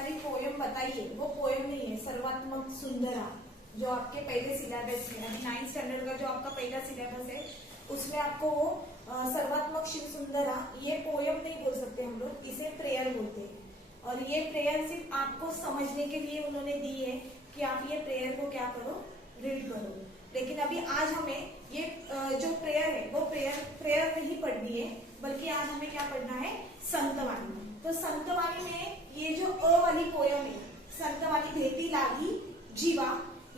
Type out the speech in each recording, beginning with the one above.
हमारी पोयम बताइए वो पोयम नहीं है। सर्वात्मक सुंदरा जो आपके पहले सिलेबस में, अभी 9th स्टैंडर्ड का जो आपका पहला सिलेबस है उसमें आपको वो सर्वात्मक शिव सुंदरा ये पोयम नहीं बोल सकते हम लोग, इसे प्रेयर बोलते हैं। और ये प्रेयर सिर्फ आपको समझने के लिए उन्होंने दी है कि आप ये प्रेयर को क्या करो, रीड करो। लेकिन अभी आज हमें ये जो प्रेयर है वो प्रेयर नहीं पढ़नी है, बल्कि आज हमें क्या पढ़ना है, संतवाणी। तो संतवाणी में ये जो अ वाली पोयम है, संतवाणी भेटी लागी जीवा,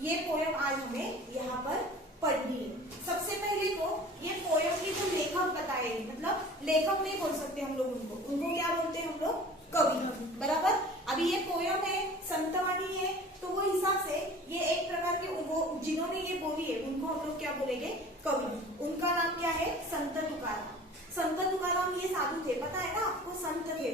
ये पोयम आज हमें यहाँ पर पढ़नी है। सबसे पहले तो ये पोयम की जो लेखक बताए, मतलब लेखक नहीं बोल सकते हम लोग उनको क्या बोलते हैं हम लोग, कवि, बराबर। अभी ये पोयम है, संतवाणी है, तो वो हिसाब से ये एक प्रकार के वो जिन्होंने ये बोली है उनको हम लोग क्या बोलेंगे, कवि। उनका नाम क्या है, संत तुकाराम। संत तुकाराम ये साधु थे, पता है ना आपको, संत थे,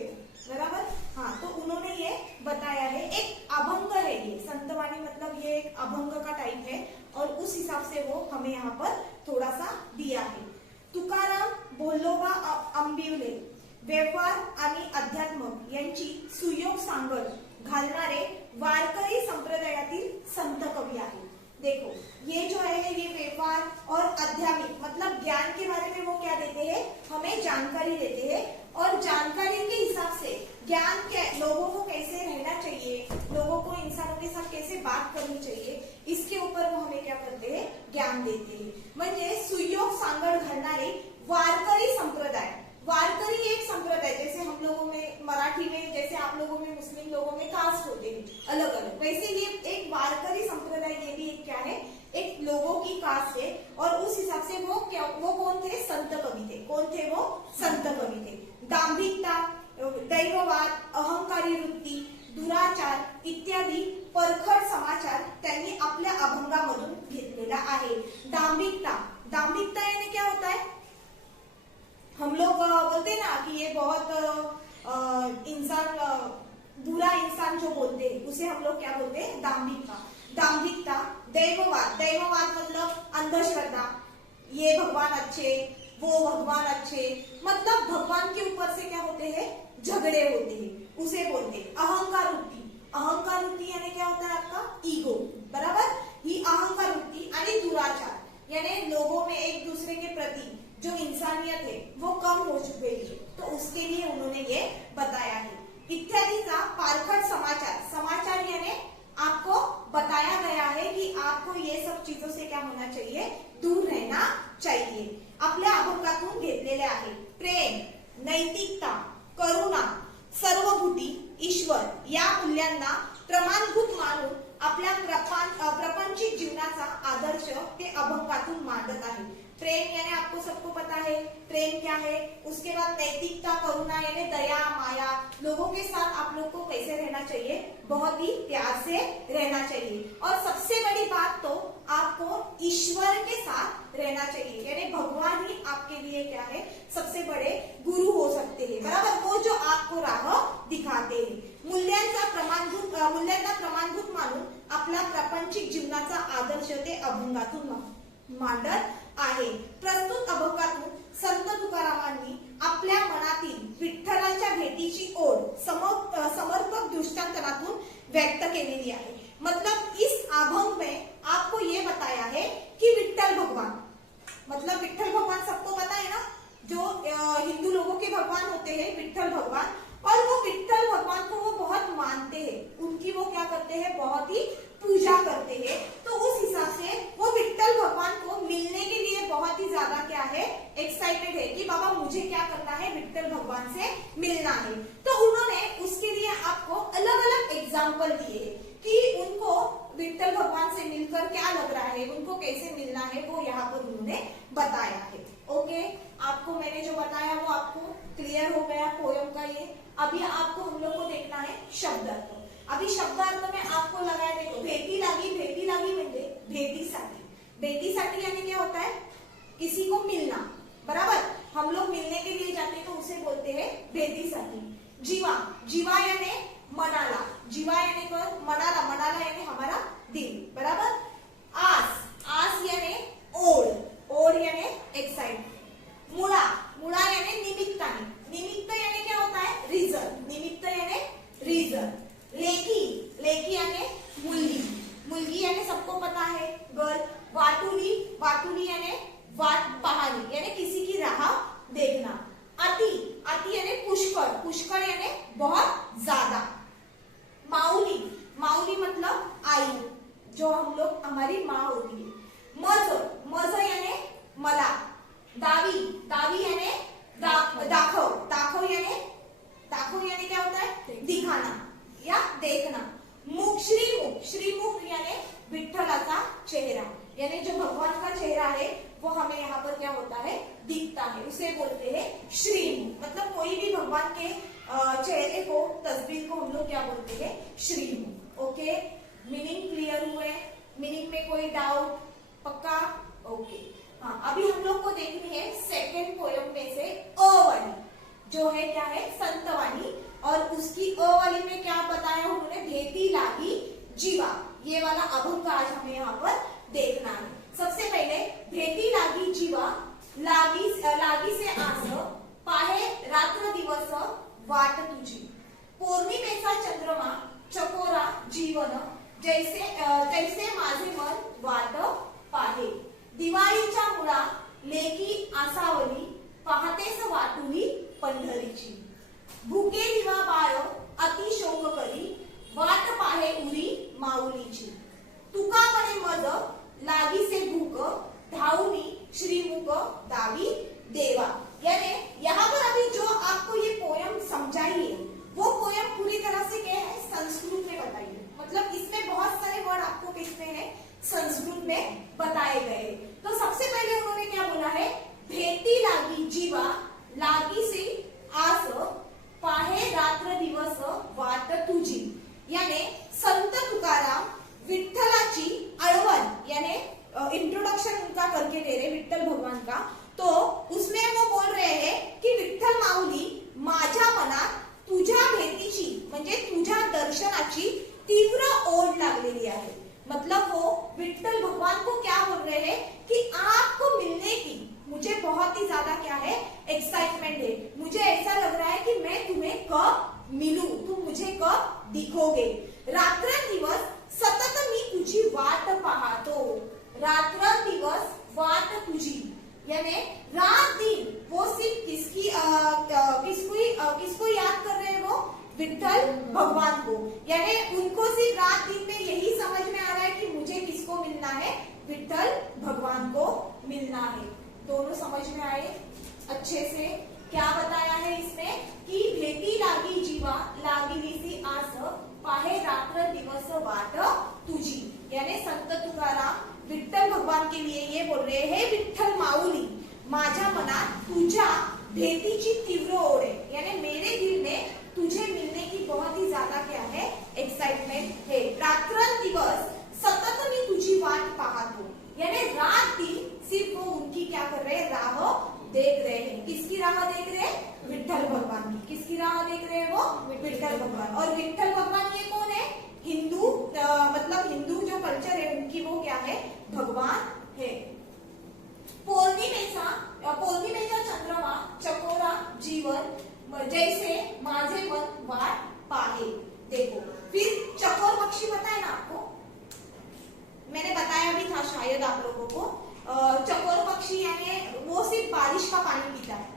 बराबर। हाँ, तो उन्होंने ये बताया है, एक अभंग है ये संतवाणी, मतलब ये एक अभंग का टाइप है और उस हिसाब से वो हमें यहाँ पर थोड़ा सा दिया है। तुकाराम बोलोबा आंबिवले व्यवहार आणि अध्यात्म यांची सुयोग सांगड घालणारे वारकरी संप्रदायातील संत कवी आहे। देखो ये जो है ये व्यवहार और आध्यात्मिक मतलब ज्ञान के बारे में वो क्या देते हैं, हमें जानकारी देते हैं। और जानकारी के हिसाब से ज्ञान के लोगों को कैसे रहना चाहिए, लोगों को इंसानों के साथ कैसे बात करनी चाहिए, इसके ऊपर वो हमें क्या करते हैं, ज्ञान देते हैं। म्हणजे सुयोग सांगड घालणारे वारकरी संप्रदाय। वारकरी एक संप्रदाय, जैसे हम लोगों में मराठी में, जैसे आप लोगों में, मुस्लिम लोगों में कास्ट होते हैं अलग अलग, वैसे ये एक वारकरी संप्रदाय, ये भी एक क्या है, एक लोगों की कास्ट है। और उस हिसाब से वो क्या, वो कौन थे, संत कवि थे। कौन थे वो, संत कवि थे। दांभिकता, दैववाद, अहंकारी वृत्ती, दुराचार इत्यादी परखड समाचार त्यांनी आपल्या अभंगामधून घेतलेला आहे। दांभिकता, दांभिकता यानी क्या होता है, हम लोग बोलते हैं ना कि ये बहुत इंसान बुरा इंसान जो बोलते हैं उसे हम लोग क्या बोलते हैं, दांभिकता। दांभिकता, दैववाद, दैववाद मतलब अंधश्रद्धा, ये भगवान अच्छे, वो भगवान अच्छे, मतलब भगवान के ऊपर से क्या होते हैं, झगड़े होते हैं, उसे बोलते हैं। अहंकार वृत्ति, अहंकार वृत्ति यानी क्या होता है आपका, ईगो, बराबर। ही अहंकार वृत्ति आणि दुराचार यानी लोगों में एक दूसरे के प्रति जो इंसानियत है वो कम हो चुके हैं, तो उसके लिए उन्होंने ये बताया है। इत्यादि का पारखड समाचार, समाचार यानी आपको बताया गया है कि आपको ये सब चीजों से क्या होना चाहिए, दूर रहना चाहिए। आपल्या अभंगातून घेतलेले आहे। प्रेम, नैतिकता, करुणा, सर्वभूती, ईश्वर या मूल्यांना प्रमाणभूत मानून आपल्या प्रापंचिक जीवनाचा आदर्श ते अभंगातून मांडत आहे। प्रेम यानी आपको सबको पता है प्रेम क्या है, उसके बाद नैतिकता, करुणा यानी दया, माया, लोगों के साथ आप लोग को कैसे रहना चाहिए, बहुत ही प्यार से रहना चाहिए। और सबसे बड़ी बात तो आपको ईश्वर के साथ रहना चाहिए, यानी भगवान ही आपके लिए क्या है, सबसे बड़े गुरु हो सकते हैं, बराबर, वो जो आपको राह दिखाते हैं। मूल्यांना प्रमाणभूत मानून आपला प्रापंचिक जीवनाचा आदर्श ते अभंगातून मांडत आहे। प्रस्तुत अभंगातून संत तुकारामांनी आपल्या मनातील विठ्ठलाच्या भेटीची ओढ समर्पक दृष्टांतनातून व्यक्त केलेली आहे। मतलब इस अभंग में आपको ये बताया है कि विठ्ठल भगवान, मतलब विठ्ठल भगवान सबको पता है ना, जो हिंदू लोगों के भगवान होते हैं विठ्ठल भगवान, और वो विठ्ठल भगवान को वो बहुत मानते हैं, उनकी वो क्या करते हैं, बहुत ही पूजा करते हैं। तो उस हिसाब से वो विठ्ठल भगवान को मिलने के लिए बहुत ही ज्यादा क्या है, एक्साइटेड है कि बाबा मुझे क्या करना है, विठ्ठल भगवान से मिलना है। तो उन्होंने उसके लिए आपको अलग अलग एग्जाम्पल दिए हैं कि उनको विठ्ठल भगवान से मिलकर क्या लग रहा है, उनको कैसे मिलना है, वो यहाँ पर उन्होंने बताया है। ओके, आपको मैंने जो बताया वो आपको क्लियर हो गया पोयम का ये। अभी आपको हम लोग को देखना है शब्दार्थ। अभी शब्दार्थ में आपको लगाया, देखो भेटी लागी म्हणजे भेटीसाठी, भेटीसाठी यानी क्या होता है, किसी को मिलना, बराबर। हम लोग मिलने के लिए जाते हैं तो उसे बोलते हैं भेटीसाठी। जीवा, जीवा यानी मनाला, जीवा यानी मनाला, मनाला यानी हमारा दिल, बराबर। आस, आस यानी ओढ, ओढ यानी एक्साइटमेंट। मुळा, मुळा यानी निमित्ताने, निमित्त यानी क्या होता है, रीजन, निमित्त यानी रीजन। के चेहरे को, तस्वीर को हम लोग क्या बोलते हैं, श्रीमुख। ओके, मीनिंग क्लियर हुए? मीनिंग में कोई डाउट? पक्का? ओके। हाँ, अभी हम लोग को देखनी है सेकेंड पोयम में से अ वाली, जो है क्या है, संतवाणी। और उसकी अ वाली में क्या बताया उन्होंने, भेती लागी जीवा। ये वाला अभंग आज हमें यहाँ पर देखना है। सबसे पहले भेती लागी जीवा, लागी से आस, पाहे रात्र दिवस वाट तुझी। पौर्णिमेचा चंद्रमा चकोरा जीवन, जैसे माझे मन वाट पाहे। दिवाळीच्या मुळा लेकी आसावली, पाहतेस वाटुली पंढरीची। भुके दिवा बाळ अति शोक करी, वाट पाहे उरी माऊलीची। तुका म्हणे मज लागिसे भूक, धावनी श्रीमुख दावी देवा। यानी यहाँ पर अभी जो आपको ये पोयम समझाई है, वो पोयम पूरी तरह से क्या है, संस्कृत में बताई है। मतलब इसमें बहुत सारे वर्ड आपको किसमें है, संस्कृत में बताए गए। तो सबसे पहले उन्होंने क्या बोला है, भेटी लागी जीवा, लागी से आस, पाहे रात्र दिवस वाट तुझी। यानी संत तुकाराम विठ्ठलाची आळवण, यानी इंट्रोडक्शन उनका करके दे रहे विठ्ठल भगवान का। तो उसमें वो बोल रहे हैं कि विठ्ठल माऊली, माझ्या मनात तुझ्या भेटीची म्हणजे तुझ्या दर्शनाची तीव्र ओढ लागलेली आहे। मतलब वो विठ्ठल भगवान को क्या बोल रहे हैं कि आपको मिलने की मुझे बहुत ही ज्यादा क्या है, एक्साइटमेंट है। मुझे ऐसा लग रहा है कि मैं तुम्हें कब मिलूं, तुम मुझे कब दिखोगे। रात्र दिवस सतत मी तुझी वाट पाहतो, रात्र दिवस वाट तुझी। यानी रात दिन वो सिर्फ किसको याद कर रहे हैं, वो विठ्ठल भगवान को। यानी उनको सिर्फ रात दिन में यही समझ में आ रहा है कि मुझे किसको मिलना है, विठ्ठल भगवान को मिलना है। दोनों समझ में आए अच्छे से? क्या बताया है इसमें कि भेटी लागी जीवा, लागिली सी आस, पाहे रात्र दिवस वाट तुझी। यानी संत तुकाराम विठ्ठल भगवान के लिए ये बोल रहे हैं, विठ्ठल माऊली, माझ्या मनात तुझ्या भेटीची तीव्र ओढ है। यानी मेरे दिल में तुझे मिलने की बहुत ही ज्यादा क्या है, एक्साइटमेंट है। रात्र दिवस सतत मी तुझी वाट पाहतो। यानी रात दिन सिर्फ वो उनकी क्या कर रहे हैं, राह देख रहे हैं। किसकी राह देख रहे हैं, विठ्ठल भगवान की। किसकी राह देख रहे हैं, वो विठ्ठल भगवान। और विठ्ठल भगवान ये कौन है, हिंदू, मतलब हिंदू जो कल्चर है उनकी वो क्या है, भगवान है। पौर्णिमेचा चंद्रमा चकोरा जीवन, जैसे माझे मन वाट पाहे। देखो, फिर चकोर पक्षी पता है ना आपको, मैंने बताया भी था शायद आप लोगों को। चकोर पक्षी यानी वो सिर्फ बारिश का पानी पीता है।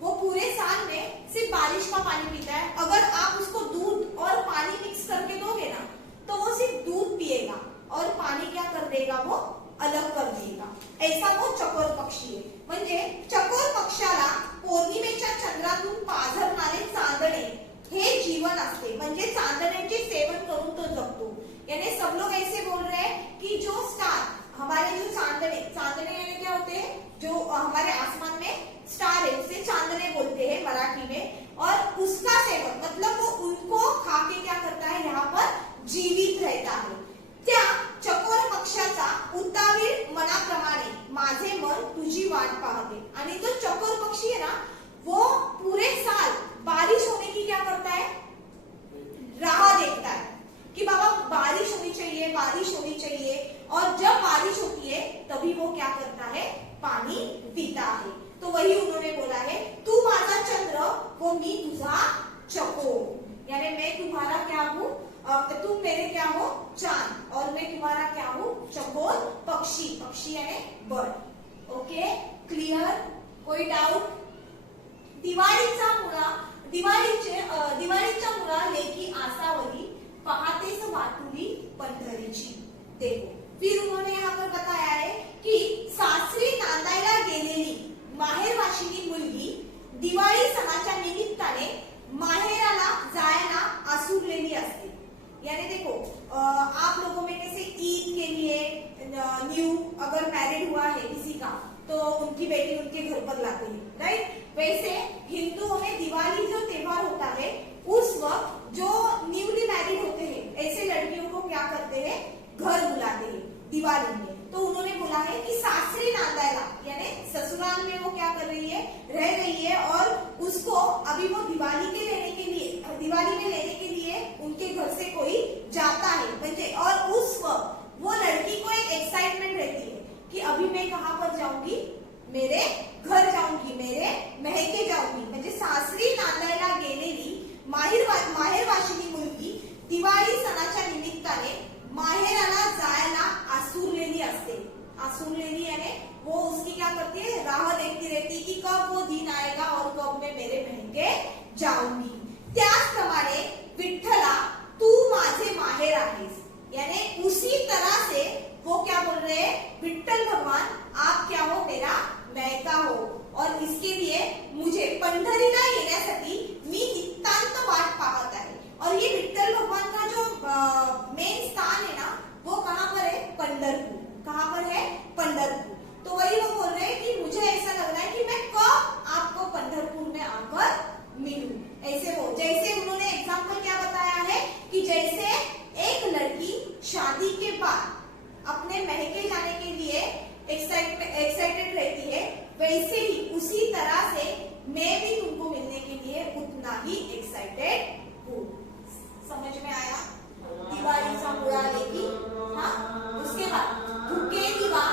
वो पूरे साल में सिर्फ बारिश का पानी पीता है। अगर आप उसको दूध और पानी मिक्स करके दोगे ना, तो वो सिर्फ दूध पिएगा और पानी क्या कर देगा, वो अलग कर देगा। ऐसा वो चकोर पक्षी आहे। म्हणजे चकोर पक्षाला पौर्णिमेच्या चंद्रातून पाझरणारे चांदणे हे जीवन असते। म्हणजे चांदण्याचे सेवन करून तो जगतो। यानी सब लोग ऐसे बोल रहे हैं कि जो स्टार, हमारे जो चांदने यानी क्या होते हैं, जो हमारे आसमान में स्टार है उसे चांदने बोलते हैं मराठी में। और उसका सेवन मतलब वो उनको खा के क्या करता है, यहाँ पर जीवित रहता है। त्या चकोर पक्षाचा उतावीर मनाप्रमाणे माझे मन तुझी वाट पाहते। आणि जो चकोर पक्षी है ना, वो पूरे साल बारिश होने की क्या करता है, राह देखता है कि बाबा बारिश होनी चाहिए, बारिश होनी चाहिए। और जब बारिश होती है तभी वो क्या करता है, पानी पीता है। तो वही उन्होंने बोला है, तू माझा चंद्र वो मी तुझा चकोर। यानी मैं तुम्हारा क्या हूँ, तुम मेरे क्या हो, चांद, और मैं तुम्हारा क्या हूँ, चकोर पक्षी। पक्षी यानी बर्ड। Okay, clear? कोई डाउट? दिवाळीचा मुळा लेकी आसावली, पाहतेस वाटुली पंढरीची। देखो, फिर उन्होंने यहाँ पर बताया है कि सासरी नांदायला गेलेली माहेरवाशिनी मुलगी दिवाळी सणाच्या निमित्ताने माहेराला जायला आसुरलेली असते। यानी देखो, आप लोगों में कैसे ईद के लिए न्यू अगर मैरिड हुआ है किसी का, तो उनकी बेटी उनके घर पर लाते हैं, राइट? वैसे हिंदुओं में दिवाली जो त्योहार जाऊंगी. त्याचप्रमाणे विठ्ठला तू माझे माहेर आहेस, यानी उसी तरह से वो क्या बोल रहे हैं, विठ्ठल भगवान आप क्या हो, मेरा मैका हो. और इसके लिए मुझे पंढरीला येण्यासाठी मी नितांत वाट पाहत आहे. और ये विठ्ठल भगवान का जो मेन स्थान है ना, वो कहाँ पर है, पंढरपुर. कहाँ पर है, पंढरपुर. तो वही वो बोल रहे हैं कि मुझे ऐसा लग रहा है कि मैं कब आपको पंढरपुर में आकर मिलूं. ऐसे वो, जैसे उन्होंने एग्जाम्पल क्या बताया है कि जैसे एक लड़की शादी के बाद अपने महके जाने के लिए एक्साइटेड रहती है, वैसे ही उसी तरह से मैं भी तुमको मिलने के लिए उतना ही एक्साइटेड हूँ. समझ में आया, दिवाळीचा मुळा लेकी. हाँ, उसके बाद भुके दिवा.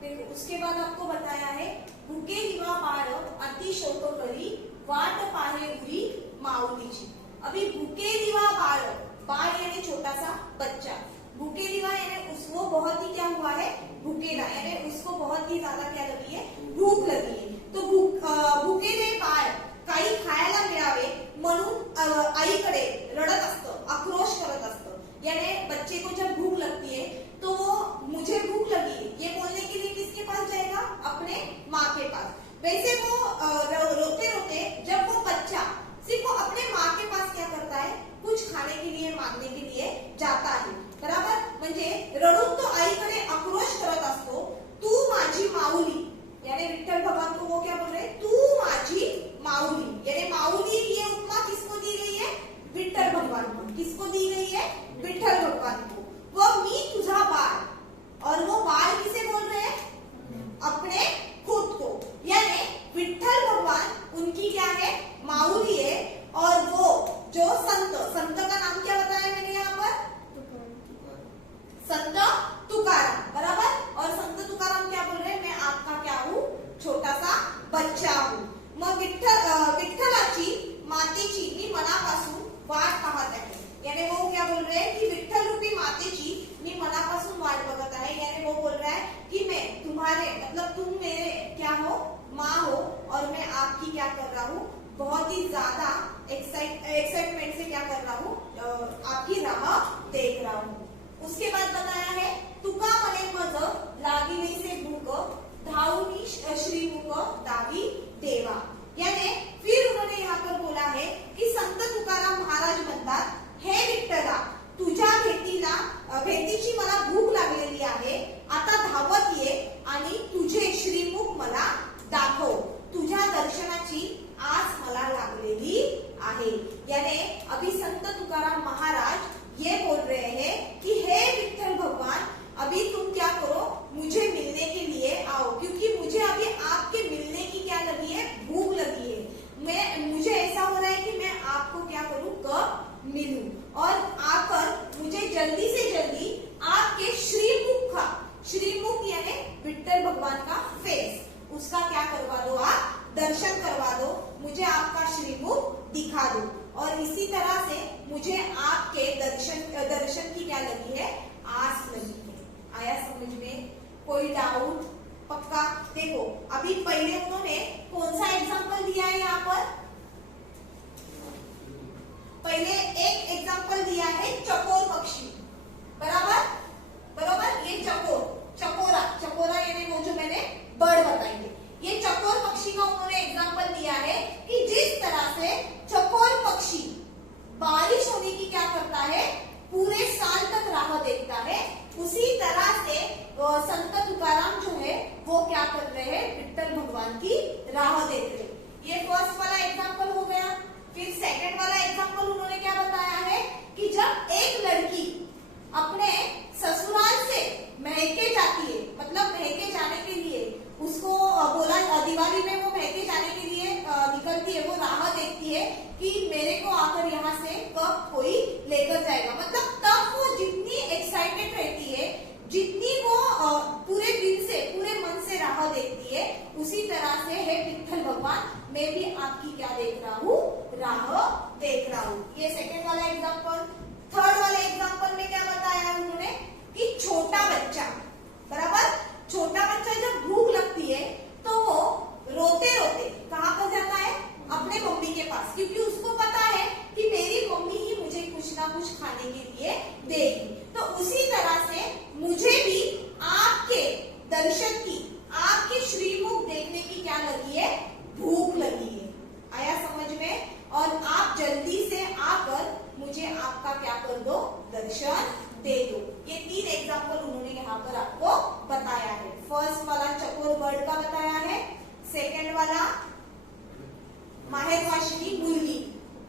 देखो उसके बाद आपको बताया है, भुके दिवा बाळ अति शोक करी वाट पाहे उरी माऊलीची. अभी भुके दिवा बाळ, बाळ यानी छोटा सा बच्चा, भूखे दिवा यानी वो बहुत ही क्या हुआ है, भूखेला, यानी उसको बहुत ही ज्यादा क्या लगी है, भूक लगी है. तो भुकेले बाळ काही खायला मिळावे म्हणून आईकडे रडत असतं, आक्रोश करत असतं. यानी बच्चे को जब भूख लगती है तो वो मुझे भूख लगी है ये बोलने के लिए किसके पास जाएगा, अपने माँ के पास. वैसे वो रोते रोते जब वो बच्चा सिर्फ वो अपने माँ के पास क्या करता है, कुछ खाने के लिए मांगने के लिए जाता है. बराबर, म्हणजे रडून तो आईकडे आक्रोश करत असतो. तू माझी माऊली, यानी विठ्ठल भगवान को वो क्या बोल रहे हैं, तू माझी माऊली. यानी माऊली ये उपमा किसको दी गई है, विठ्ठल भगवान को. किसको दी गई है, विठ्ठल भगवान को. वो मी तुझा बाळ, और वो बाळ किसे बोल रहे हैं, अपने खुद को. यानी विठ्ठल भगवान उनकी क्या है, माऊली है. और वो जो संत का नाम क्या बताया मैंने यहाँ पर, संत तुकाराम. बराबर, और संत तुकाराम क्या बोल रहे हैं, मैं आपका क्या हूँ, छोटा सा बच्चा हूँ. मग विठ्ठलाची मातेची मी मनापासून वाट पाहत आहे. यानी वो क्या बोल रहे हैं कि विठ्ठल रूपी मातेची मी मनापासून वाट बघत आहे. यानी वो बोल रहा है कि मैं तुम्हारे, मतलब तुम मेरे क्या हो, माँ हो, और मैं आपकी क्या कर रहा हूँ, बहुत ही ज्यादा एक्साइटमेंट से क्या कर रहा हूँ, आपकी राह देख रहा हूँ. उसके बाद बताया है, तुका मने मज लागिले से भूक धावनी श्रीमुख दावी देवा. यानी फिर उन्होंने यहाँ पर बोला है कि संत तुकाराम महाराज म्हणतात, हे विठ्ठला तुझ्या भेटीची मला भूक लागलेली आहे. आता धावत ये आणि तुझे श्रीमुख मला दाखव. तुझ्या दर्शनाची आस मला लागलेली आहे. यानी अभी संत तुकाराम महाराज ये बोल रहे हैं कि हे विठ्ठल भगवान, अभी तुम क्या करो, मुझे मिलने के लिए आओ, क्योंकि मुझे अभी आपके मिलने की क्या लगी है, भूख लगी है. मुझे ऐसा हो रहा है कि मैं आपको क्या करूं, कब मिलूं, और आकर मुझे जल्दी से जल्दी आपके श्रीमुख यानी विठ्ठल भगवान का फेस, उसका क्या करवा दो, आप दर्शन करवा दो, मुझे आपका श्रीमुख दिखा दो. और इसी तरह से मुझे आपके दर्शन की क्या लगी है, आस लगी है. आया समझ में, कोई डाउट, पक्का. देखो अभी पहले उन्होंने कौन सा एग्जाम्पल दिया है, यहाँ पर पहले एक एग्जाम्पल दिया है चकोर पक्षी. बराबर, ये चकोरा यानी वो जो मैंने बर्ड बताई है, ये चकोर पक्षी का उन्होंने एग्जाम्पल दिया है कि जिस तरह से चकोर पक्षी बारिश होने की क्या करता है, पूरे साल तक राह देखता है, उसी तरह से संत तुकाराम जो है वो क्या कर रहे हैं, विठ्ठल भगवान की राह देख रहे. ये फर्स्ट वाला एग्जाम्पल हो गया. फिर सेकंड वाला एग्जाम्पल उन्होंने क्या बताया है कि जब एक लड़की अपने ससुराल से महके जाती है, मतलब महके जाने के लिए उसको बोला, दिवाली में वो महके जाने के लिए निकलती है, वो राह देखती है कि मेरे को आकर यहाँ से कब कोई लेकर जाएगा. मतलब तब वो जितनी एक्साइटेड रहती है, जितनी वो पूरे दिल से, पूरे मन से राह देखती है, उसी तरह से है विठ्ठल भगवान, मैं भी आपकी क्या देख रहा हूँ, राह देख रहा हूँ. ये सेकंड वाला एग्जाम्पल. थर्ड वाले एग्जाम्पल में क्या बताया उन्होंने कि छोटा बच्चा, बराबर, छोटा बच्चा जब भूख लगती है तो वो रोते रोते कहाँ पर जाता है, अपने मम्मी के पास, क्योंकि उसको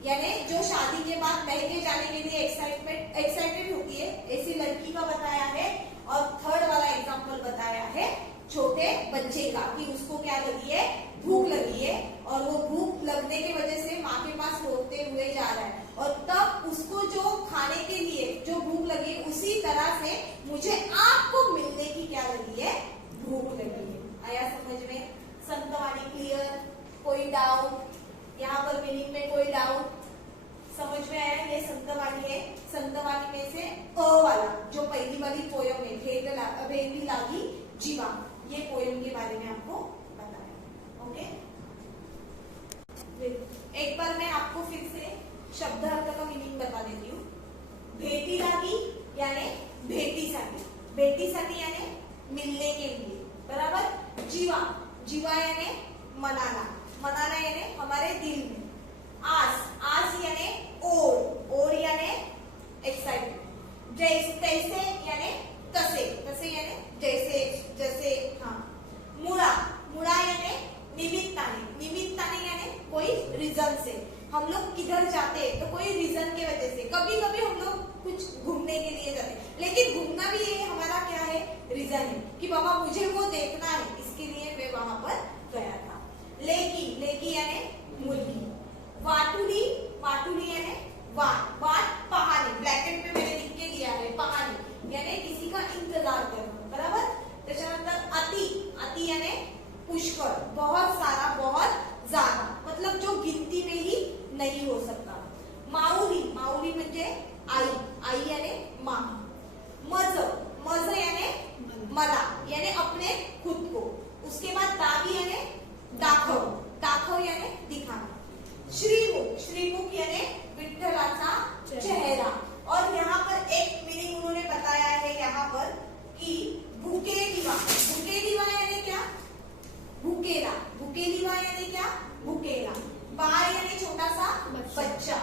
यानी जो शादी के बाद महके जाने के लिए एक्साइटेड होती है, ऐसी लड़की का बताया है। और थर्ड वाला एग्जांपल बताया है छोटे बच्चे का, कि उसको क्या लगी है, भूख लगी है, और वो भूख लगने की वजह से माँ के पास रोते हुए जा रहा है, और तब उसको जो खाने के लिए जो भूख लगी है, उसी तरह से मुझे आपको मिलने की क्या लगी है, भूख लगी है। आया समझ में? संतवाणी क्लियर? कोई डाउट? यहाँ पर मीनिंग में कोई डाउट? समझ में आया? ये संतवाणी है। संतवाणी में से अ वाला जो पहली वाली पोयम है, भेदी लागी जीवा, ये पोयम के बारे में आपको बताया। ओके, एक बार मैं आपको फिर से शब्द अर्थ का मीनिंग बता देती हूँ। भेटी लागी यानी भेटीसाठी, भेटीसाठी यानी मिलने के लिए, बराबर। जीवा, जीवा यानी मनाना, मनाना यानी हमारे दिल में। आस, आस यानी ओर यानी एक्साइटमेंट। जैसे, तैसे यानी तसे, तसे यानी जैसे, जैसे, हाँ। मुड़ा, मुड़ा यानी निमित्ताने, निमित्ताने यानी कोई रीजन से। हम लोग किधर जाते हैं तो कोई रीजन की वजह से, कभी कभी हम लोग कुछ घूमने के लिए जाते हैं, लेकिन घूमना भी ये हमारा क्या है, रीजन है कि बाबा मुझे वो देखना है, इसके लिए मैं वहां पर गया था। लेकी, लेकी यानी मुर्गी। वाटुली, वाटुली यानी वाट, वाट पहाड़ी, ब्रैकेट में मैंने लिख के दिया है, पहाड़ी यानी किसी का इंतजार करना, बराबर। त्याच्यानंतर अति, अति यानी पुष्कळ, बहुत सारा, बहुत ज्यादा, मतलब जो गिनती में ही नहीं हो सकता। माऊली, माऊली म्हणजे आई, आई यानी माँ। मज, मज यानी मला, यानी अपने खुद को। उसके बाद दावी यानी दाखव, दाखव यानी दिखाना। श्रीमुख, श्रीमुख यानी विठ्ठलाचा चेहरा। और यहाँ पर एक मीनिंग उन्होंने बताया है यहाँ पर कि भूखे दिवा, भूखे दिवा यानी क्या, भूखेला, भूखे दिवा यानी क्या, भूखेला। बाल यानी छोटा सा बच्चा।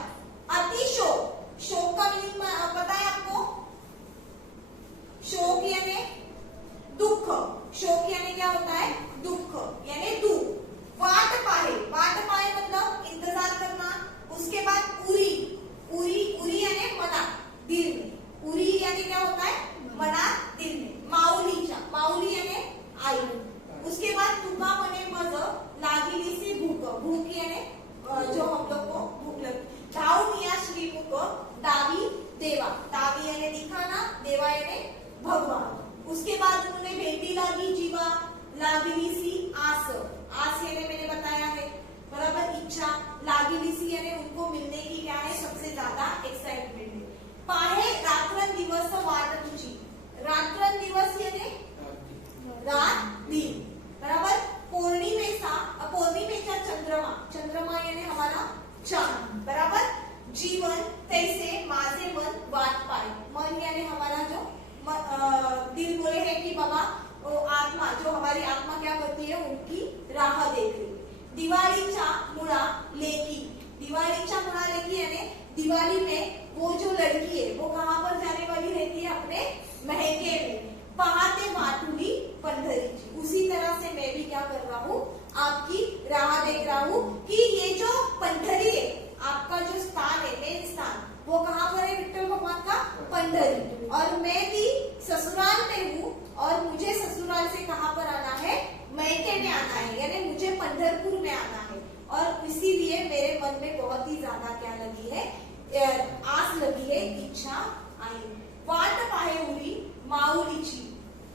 अतिशोक, शोक का मीनिंग पता है आपको? शोक यानी दुख, शोक यानी क्या होता है, दुख यानी दुख। वाट पाहे, वाट पाहे मतलब इंतजार करना। उसके बाद उरी, उरी, उरी यानी मना, दिल में। उरी यानी क्या होता है, मना, दिल में। माऊलीचा, माऊली यानी आई। उसके बाद तुका मने मज लागली सी भूक, भूक यानी जो हम लोग को भूख लगी। धावून या श्रीमुख, दावी देवा, दावी यानी दिखाना, देवा यानी भगवान। उसके बाद उन्होंने भेटी लागी जीवा, लागली सी आस, आस यानी मैंने बताया है, बराबर, इच्छा। लागली सी यानी उनको मिलने की क्या है, सबसे ज्यादा एक्साइटमेंट है। पाहे रात्रंदिवस वाट तुझी, रात्रंदिवस यानी रात दिन, बराबर। पौर्णिमेचा, पौर्णिमेचा चंद्रमा, चंद्रमा यानी हमारा चांद, बराबर। जीवन तैसे माझे मन वाट पाए, मन यानी हमारा जो दिल बोले है कि बाबा आत्मा, जो हमारी आत्मा क्या करती है, उनकी राह देख रही है। दिवाळीचा मुळा लेकी, दिवाळीचा मुळा लेकी यानी दिवाली में वो जो लड़की है वो कहाँ पर जाने वाली रहती है, अपने महके में। पहाते मातुली पंढरीची, उसी तरह से मैं भी क्या कर रहा हूँ, आपकी राह देख रहा हूँ कि ये जो पंढरी है, आपका जो स्थान है, मेन स्थान, वो कहाँ पर है, विठ्ठल भगवान का पंढरी। और मैं भी ससुराल में हूँ, और मुझे ससुराल से कहाँ पर आना है, मैके में आना है, यानी मुझे पंढरपुर में आना है। और इसीलिए मेरे मन में बहुत ही ज्यादा क्या लगी है, आस लगी है, इच्छा आई। वाट पाहे उरी माऊलीची,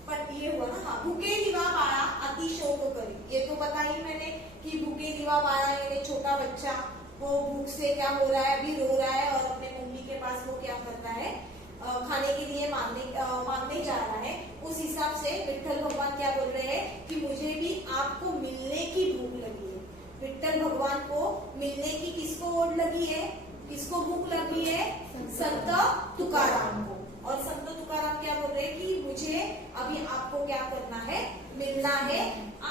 पर ये हुआ ना, हाँ। भूखे दिवा बाळा अति शोक करी, ये तो बताई मैंने कि भूखे दिवा बाळा यानी छोटा बच्चा, वो भूख से क्या हो रहा है, अभी रो रहा है, और अपने मम्मी के पास वो क्या कर रहा है, खाने के लिए मांगने जा रहा है। उस हिसाब से विठ्ठल भगवान क्या बोल रहे हैं कि मुझे भी आपको मिलने की भूख लगी है। विठ्ठल भगवान को मिलने की किसको ओढ़ लगी है, किसको भूख लगी है, संत तुकाराम को। और संत तुकाराम क्या बोल रहे हैं कि मुझे अभी आपको क्या करना है, मिलना है,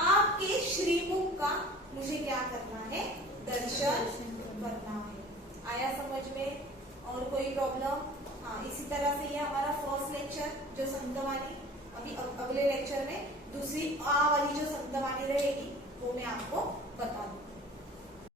आपके श्रीमुख का मुझे क्या करना है, दर्शन करना है। आया समझ में? और कोई प्रॉब्लम? हाँ, इसी तरह से ये हमारा फर्स्ट लेक्चर जो संतवाणी, अभी अगले लेक्चर में दूसरी आ वाली जो संतवाणी रहेगी वो मैं आपको